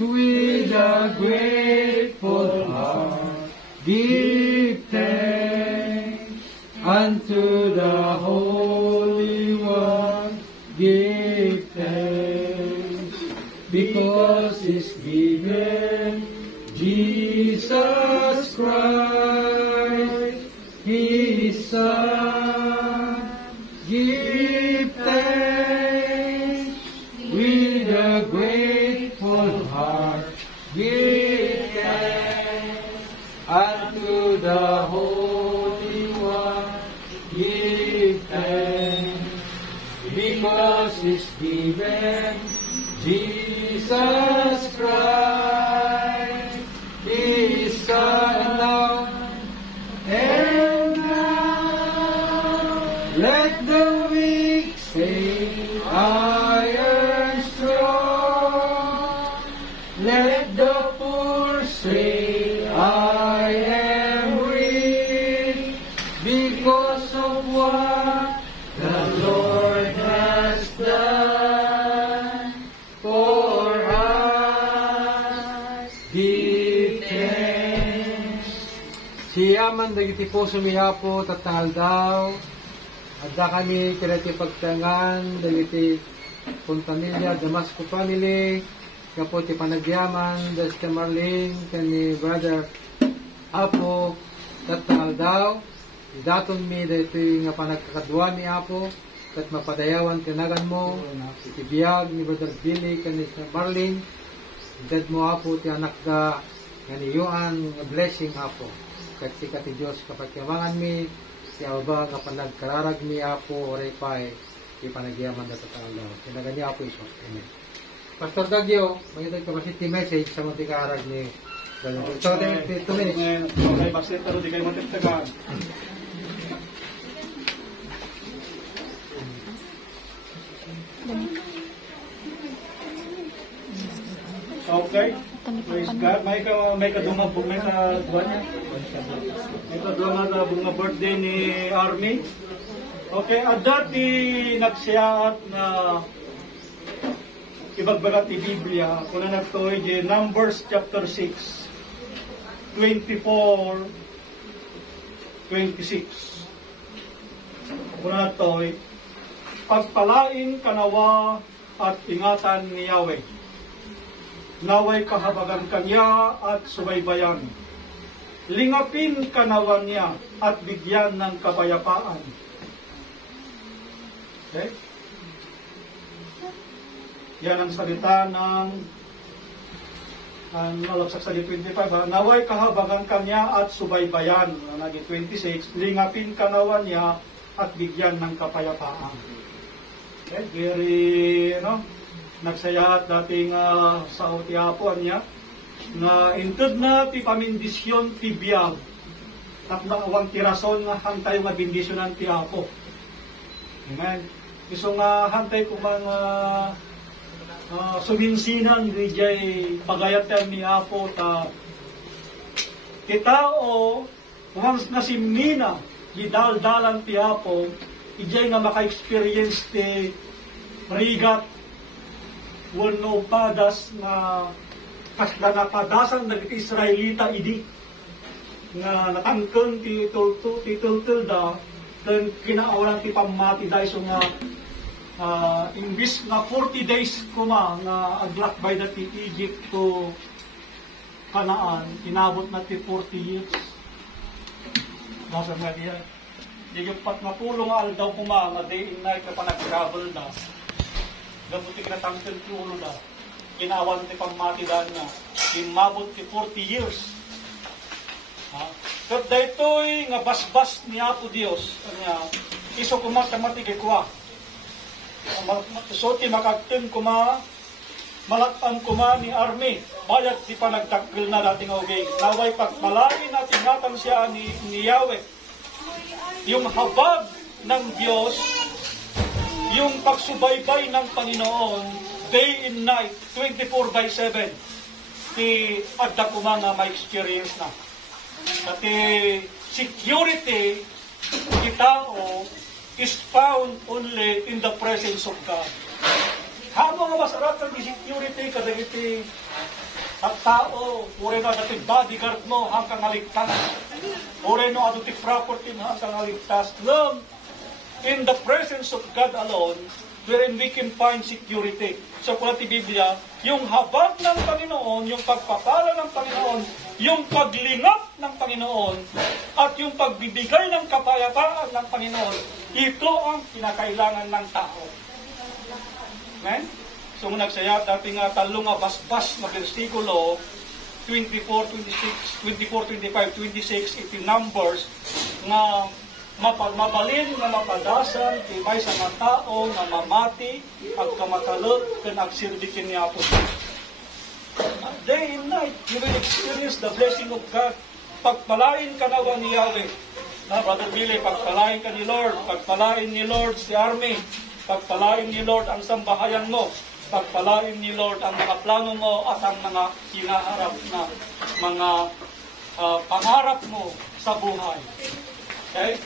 with a grateful heart, give thanks unto the Holy One, give thanks, because He's given Jesus Christ, His Son. Give thanks with a grateful heart, give thanks unto the Holy One, give thanks, because He's given Jesus Christ, His Son. And now let the weak say, I am strong. Let the poor say, I am rich, because of what the Lord has done for us. Give thanks. Siyaman dagiti po sumihapo tatangal daw. Adda kami kirati pagtangan dagiti pun pamilya Damasco family kapo ti panagyaman das ka Marlene kani brother Apo tatangal daw. Daton mi dito nga panagkakadwa ni Apo kat mapadayawan kanagan mo itibiyag ni brother Billy kani Marlene dad mo Apo ti anak da ganiyuan nga blessing Apo kat ti Dios kapagyamangan mi si Aba nga panagkararag ni Apo oray pay ti panagyaman da tatalaw kinagan ni Apo iso. Amen. Pastor Dagyo magitag ka ti message sa mga kararag ni so 2 minutes. Okay, pastor pero di kayo matagtagan. Okay. Praise God. May kadunga po, may kadunga niya. May kadunga na bunga birthday ni Army. Okay, at dati nagsiyaat na ibagbagat ni Biblia. Kung na nagtoy di Numbers chapter 6, 24, 26. Kung na nagtoy, pagpalain kanawa at ingatan ni Yahweh. Naway kahabagan kanya at subaybayan. Lingapin kanawan niya at bigyan ng kapayapaan. Okay? Yan ang salita ng malapsak sa 25. Naway kahabagan kanya at subaybayan. Naging 26. Lingapin kanawan niya at bigyan ng kapayapaan. Okay? Very, nagsaya at dating sa utiapuan niya na intud na ti pamindisyon ti biyag at naawang tirason nga hantay nga bindisyonan ti Apo. Amen. Iso nga hantay ko mga suminsinan di jay pagayatan ni Apo ta ti tao once na simnina di daldalan ti Apo ijay nga maka-experience ti rigat wano padas na kasdanapadasan na Israelita idi nga natangken ti tultul da dan kinaawalan ti pamati da iso nga imbis nga 40 days kuma nga aglakbay na ti Egypt to Kanaan inabot na ti 40 years nasa nga diya di yung pat nga pulong aldaw kuma nga day and night na panag-travel na gabuti kinatangken ti ulo da kinawan ti pamati da nga imabot ti 40 years. Kat daytoy nga basbas ni Apo Dios nga iso kumatamati kwa. So ti makagten kuma malatan kuma ni Army bayat ti panagtakkel na dating ogay. Naway pagpalain natin ingatan siya ni Yahweh. Yung habag ng Diyos, yung pagsubaybay ng Panginoon day and night 24/7 ti adda kuma nga ma-experience na. Pati security ti tao is found only in the presence of God. Hamo nga masarap ng security kadagiti at tao, ure na dati bodyguard mo hanggang aligtas. Ure no aduti property mo hanggang aligtas. Love, in the presence of God alone, wherein we can find security. So kung ti Biblia, yung habag ng Panginoon, yung pagpapala ng Panginoon, yung paglingap ng Panginoon, at yung pagbibigay ng kapayapaan ng Panginoon, ito ang kinakailangan ng tao. Amen? So kung nagsaya, dati nga talong nga basbas na versikulo, 24, 26, 24, 25, 26, iti numbers, nga mabalin nga mapadasan tibay sa mga tao nga mamati at kamakalot ken agsirbikin ni Apo. Day and night you will experience the blessing of God. Pagpalain ka nawa ni Yahweh. Na Brother Billy, pagpalain ka ni Lord, pagpalain ni Lord si army, pagpalain ni Lord ang sambahayan mo, pagpalain ni Lord ang mga plano mo at ang mga hinaharap na mga pangarap mo sa buhay. Okay?